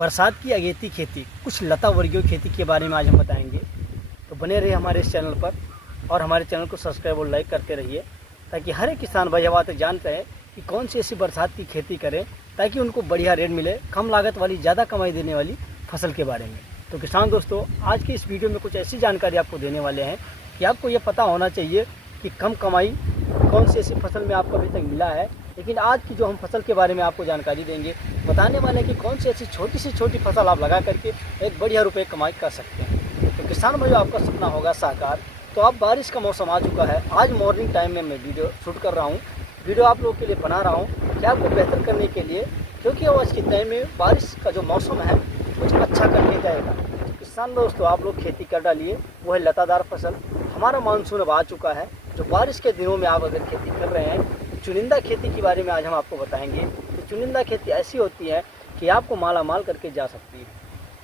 बरसात की अगेती खेती, कुछ लता वर्गीय खेती के बारे में आज हम बताएंगे। तो बने रहिए हमारे इस चैनल पर और हमारे चैनल को सब्सक्राइब और लाइक करते रहिए, ताकि हर एक किसान भाई ये बातें जानते हैं कि कौन सी ऐसी बरसात की खेती करें ताकि उनको बढ़िया रेट मिले, कम लागत वाली ज़्यादा कमाई देने वाली फसल के बारे में। तो किसान दोस्तों, आज की इस वीडियो में कुछ ऐसी जानकारी आपको देने वाले हैं कि आपको ये पता होना चाहिए कि कम कमाई कौन सी ऐसी फसल में आपको अभी तक मिला है। लेकिन आज की जो हम फसल के बारे में आपको जानकारी देंगे, बताने वाले हैं कि कौन सी ऐसी छोटी से छोटी फसल आप लगा करके एक बढ़िया रुपये कमाई कर सकते हैं। तो किसान भाइयों, आपका सपना होगा साकार। तो अब बारिश का मौसम आ चुका है। आज मॉर्निंग टाइम में मैं वीडियो शूट कर रहा हूँ, वीडियो आप लोगों के लिए बना रहा हूँ कि आपको बेहतर करने के लिए, क्योंकि आज के टाइम में बारिश का जो मौसम है कुछ अच्छा करके जाएगा। तो किसान दोस्तों, आप लोग खेती कर डालिए, वो है लतादार फसल। हमारा मानसून अब आ चुका है। जो बारिश के दिनों में आप अगर खेती कर रहे हैं, चुनिंदा खेती के बारे में आज हम आपको बताएंगे। तो चुनिंदा खेती ऐसी होती है कि आपको माला माल करके जा सकती है।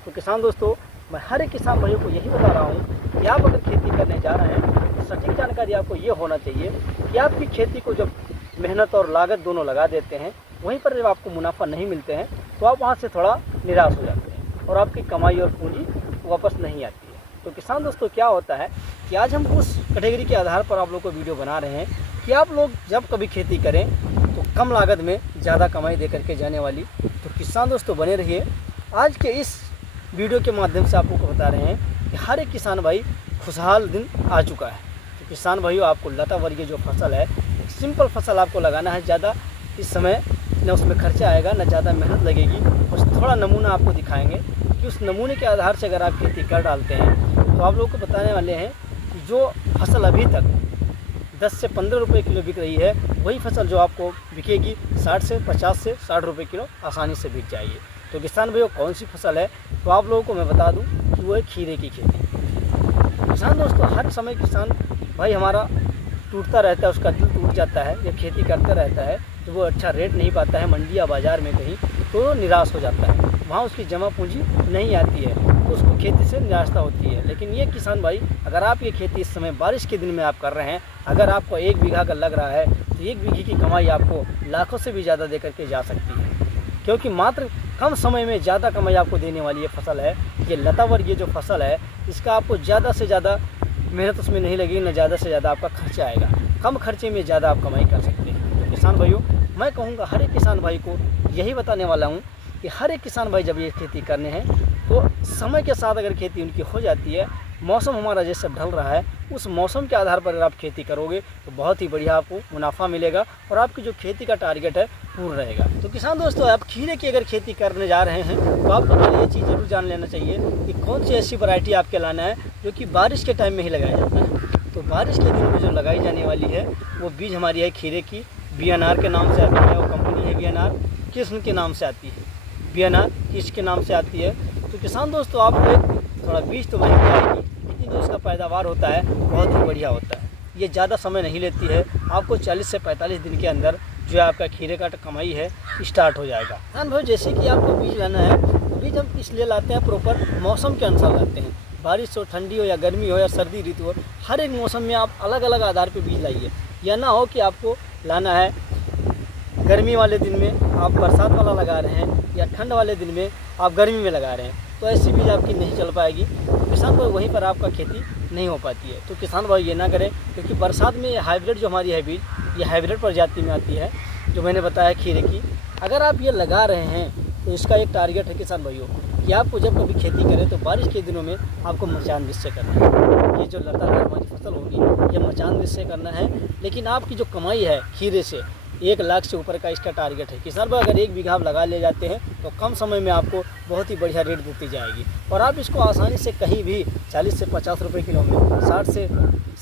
तो किसान दोस्तों, मैं हर एक किसान भाइयों को यही बता रहा हूँ कि आप अगर खेती करने जा रहे हैं तो सटीक जानकारी आपको ये होना चाहिए कि आपकी खेती को जब मेहनत और लागत दोनों लगा देते हैं, वहीं पर जब आपको मुनाफा नहीं मिलते हैं तो आप वहाँ से थोड़ा निराश हो जाते हैं और आपकी कमाई और पूंजी वापस नहीं आती है। तो किसान दोस्तों, क्या होता है कि आज हम उस कैटेगरी के आधार पर आप लोग को वीडियो बना रहे हैं कि आप लोग जब कभी खेती करें तो कम लागत में ज़्यादा कमाई दे करके जाने वाली। तो किसान दोस्तों, बने रहिए। आज के इस वीडियो के माध्यम से आप लोग को बता रहे हैं कि हर एक किसान भाई खुशहाल दिन आ चुका है। तो किसान भाइयों, आपको लता वर्गीय जो फसल है, एक सिंपल फसल आपको लगाना है। ज़्यादा इस समय न उसमें खर्चा आएगा, न ज़्यादा मेहनत लगेगी। बस थोड़ा नमूना आपको दिखाएंगे कि उस नमूने के आधार से अगर आप खेती कर डालते हैं तो आप लोग को बताने वाले हैं कि जो फसल अभी तक 10 से 15 रुपये किलो बिक रही है, वही फसल जो आपको बिकेगी 50 से 60 रुपये किलो आसानी से बिक जाएगी। तो किसान भाइयों, कौन सी फसल है? तो आप लोगों को मैं बता दूं कि वो है खीरे की खेती। किसान दोस्तों, हर समय किसान भाई हमारा टूटता रहता है, उसका दिल टूट जाता है। जब खेती करता रहता है तो वो अच्छा रेट नहीं पाता है मंडी या बाज़ार में कहीं, तो निराश हो जाता है। वहाँ उसकी जमा पूंजी नहीं आती है तो उसको खेती से निराशता होती है। लेकिन ये किसान भाई, अगर आप ये खेती इस समय बारिश के दिन में आप कर रहे हैं, अगर आपको 1 बीघा का लग रहा है तो 1 बीघे की कमाई आपको लाखों से भी ज़्यादा दे करके जा सकती है, क्योंकि मात्र कम समय में ज़्यादा कमाई आपको देने वाली ये फसल है। ये लता वर्गीय जो फसल है, इसका आपको ज़्यादा से ज़्यादा मेहनत उसमें नहीं लगेगी, न ज़्यादा से ज़्यादा आपका खर्चा आएगा। कम खर्चे में ज़्यादा आप कमाई कर सकते हैं। तो किसान भाइयों, मैं कहूँगा हर एक किसान भाई को यही बताने वाला हूँ कि हर एक किसान भाई जब ये खेती करने हैं तो समय के साथ अगर खेती उनकी हो जाती है, मौसम हमारा जैसे ढल रहा है, उस मौसम के आधार पर अगर आप खेती करोगे तो बहुत ही बढ़िया आपको मुनाफा मिलेगा और आपकी जो खेती का टारगेट है पूर्ण रहेगा। तो किसान दोस्तों, आप खीरे की अगर खेती करने जा रहे हैं तो आपको पहले ये चीज़ जरूर जान लेना चाहिए कि कौन सी ऐसी वैरायटी आपके लाना है जो कि बारिश के टाइम में ही लगाया जाता है। तो बारिश के दिन में जो लगाई जाने वाली है वो बीज हमारी है खीरे की, BNR के नाम से आती है। वो कंपनी है BNR, किस्म के नाम से आती है, BNR किस के नाम से आती है। तो किसान दोस्तों, आपको एक थोड़ा बीज तो महंगी आएगी, लेकिन जो इसका पैदावार होता है बहुत ही बढ़िया होता है। ये ज़्यादा समय नहीं लेती है, आपको 40 से 45 दिन के अंदर जो है आपका खीरे का कमाई है स्टार्ट हो जाएगा। हाँ भाई, जैसे कि आपको बीज लाना है तो बीज हम इसलिए लाते हैं, प्रॉपर मौसम के अनुसार लाते हैं। बारिश हो, ठंडी हो या गर्मी हो या सर्दी ऋतु हो, हर एक मौसम में आप अलग अलग आधार पर बीज लाइए। यह ना हो कि आपको लाना है गर्मी वाले दिन में आप बरसात वाला लगा रहे हैं या ठंड वाले दिन में आप गर्मी में लगा रहे हैं, तो ऐसी बीज आपकी नहीं चल पाएगी। तो किसान भाई, वहीं पर आपका खेती नहीं हो पाती है। तो किसान भाई ये ना करें, क्योंकि बरसात में ये हाइब्रिड जो हमारी है बीज, ये हाइब्रिड प्रजाति में आती है, जो मैंने बताया खीरे की। अगर आप ये लगा रहे हैं तो इसका एक टारगेट है किसान भाइयों कि आपको जब कभी खेती करें तो बारिश के दिनों में आपको मचान निश्चय करना है। ये जो लतादार हमारी फसल होगी, ये मचान निश्चय करना है। लेकिन आपकी जो कमाई है खीरे से 1 लाख से ऊपर का इसका टारगेट है। किसान भाई, अगर 1 बीघा आप लगा ले जाते हैं तो कम समय में आपको बहुत ही बढ़िया रेट देती जाएगी और आप इसको आसानी से कहीं भी 40 से 50 रुपये किलो में, 60 से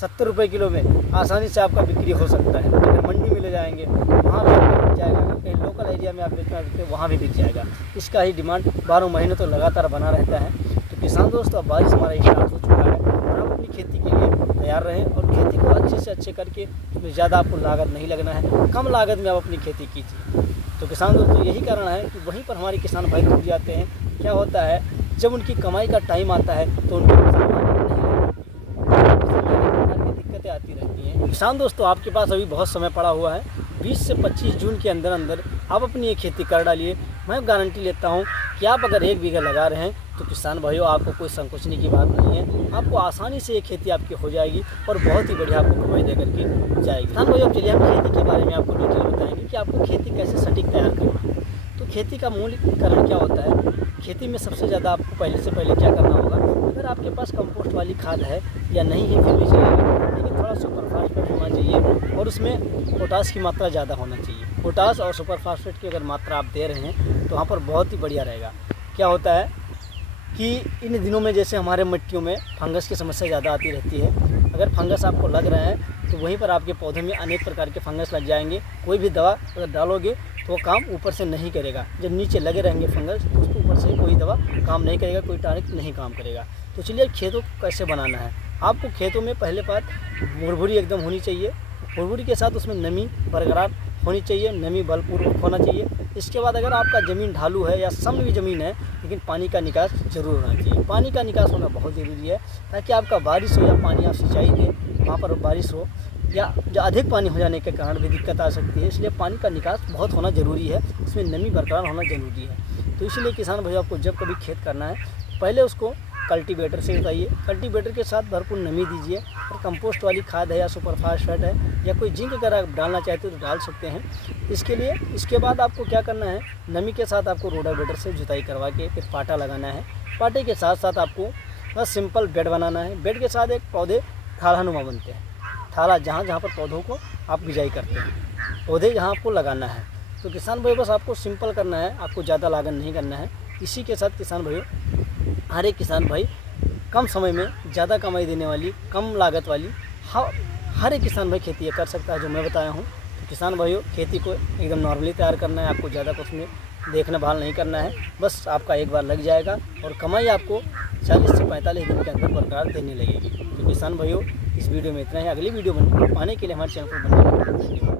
70 रुपये किलो में आसानी से आपका बिक्री हो सकता है। अगर मंडी में ले जाएंगे वहाँ भी बिक जाएगा, अगर कहीं लोकल एरिया में आप बेचना चाहते हैं वहाँ भी बिक जाएगा। इसका ही डिमांड 12 महीने तो लगातार बना रहता है। तो किसान दोस्तों, अब बारिश हमारा स्टार्ट हो चुका है और आप अपनी खेती के लिए तैयार रहें और खेती को अच्छे से अच्छे करके, उसमें ज़्यादा आपको लागत नहीं लगना है, कम लागत में आप अपनी खेती कीजिए। तो किसान दोस्तों, यही कारण है कि वहीं पर हमारे किसान भाई टूट जाते हैं। क्या होता है, जब उनकी कमाई का टाइम आता है तो उनकी दिक्कतें आती रहती हैं। किसान दोस्तों, आपके पास अभी बहुत समय पड़ा हुआ है। 20 से 25 जून के अंदर अंदर आप अपनी ये खेती कर डालिए। मैं गारंटी लेता हूँ कि आप अगर 1 बीघा लगा रहे हैं तो किसान भाइयों आपको कोई संकोचने की बात नहीं है, आपको आसानी से ये खेती आपकी हो जाएगी और बहुत ही बढ़िया आपको कमाई दे करके जाएगी। किसान भाइयों, चलिए हम खेती के बारे में आपको डिटेल बताएंगे कि आपको खेती कैसे सटीक तैयार करना है। तो खेती का मूल कारण क्या होता है? खेती में सबसे ज़्यादा आपको पहले क्या करना होगा, अगर आपके पास कंपोस्ट वाली खाद है या नहीं है फिर भी चलेगा, लेकिन थोड़ा सुपर फास्फेट होना चाहिए और उसमें पोटास की मात्रा ज़्यादा होना चाहिए। पोटास और सुपर फास्फेट की अगर मात्रा आप दे रहे हैं तो वहाँ पर बहुत ही बढ़िया रहेगा। क्या होता है कि इन दिनों में जैसे हमारे मिट्टियों में फंगस की समस्या ज़्यादा आती रहती है, अगर फंगस आपको लग रहा है तो वहीं पर आपके पौधे में अनेक प्रकार के फंगस लग जाएंगे। कोई भी दवा अगर डालोगे तो वो काम ऊपर से नहीं करेगा, जब नीचे लगे रहेंगे फंगस तो उसको ऊपर से कोई दवा काम नहीं करेगा, कोई टॉनिक नहीं काम करेगा। तो चलिए खेतों को कैसे बनाना है। आपको खेतों में पहले बात भुरभुरी एकदम होनी चाहिए, भुरभुरी के साथ उसमें नमी बरकरार होनी चाहिए, नमी बलपूर्वक होना चाहिए। इसके बाद अगर आपका ज़मीन ढालू है या सम भी ज़मीन है, लेकिन पानी का निकास ज़रूर होना चाहिए। पानी का निकास होना बहुत ज़रूरी है ताकि आपका बारिश हो या पानी आप सिंचाई दें वहाँ पर बारिश हो या जो अधिक पानी हो जाने के कारण भी दिक्कत आ सकती है, इसलिए पानी का निकास बहुत होना ज़रूरी है, इसमें नमी बरकरार होना ज़रूरी है। तो इसलिए किसान भाई आपको जब कभी खेत करना है पहले उसको कल्टीवेटर से जोताइए, कल्टीवेटर के साथ भरपूर नमी दीजिए और कंपोस्ट वाली खाद है या सुपर फास्फेट है या कोई जिंक अगर आप डालना चाहते हो तो डाल सकते हैं। इसके बाद आपको क्या करना है, नमी के साथ आपको रोटावेटर से जुताई करवा के फिर पाटा लगाना है। पाटे के साथ साथ आपको बस सिंपल बेड बनाना है। बेड के साथ एक पौधे थालानुमा बनते हैं, थाला जहाँ पर पौधों को आप बिजाई करते हैं, पौधे जहाँ आपको लगाना है। तो किसान भाई बस आपको सिंपल करना है, आपको ज़्यादा लागत नहीं करना है। इसी के साथ किसान भाइयों हर एक किसान भाई कम समय में ज़्यादा कमाई देने वाली, कम लागत वाली हर एक किसान भाई खेती कर सकता है जो मैं बताया हूँ। तो किसान भाइयों खेती को एकदम नॉर्मली तैयार करना है, आपको ज़्यादा कुछ में देखना भाल नहीं करना है, बस आपका एक बार लग जाएगा और कमाई आपको 40 से 45 दिन के अंदर बरकरार देने लगेगी। तो किसान भाइयों इस वीडियो में इतना ही। अगली वीडियो पाने के लिए हमारे चैनल पर बने रहें। धन्यवाद।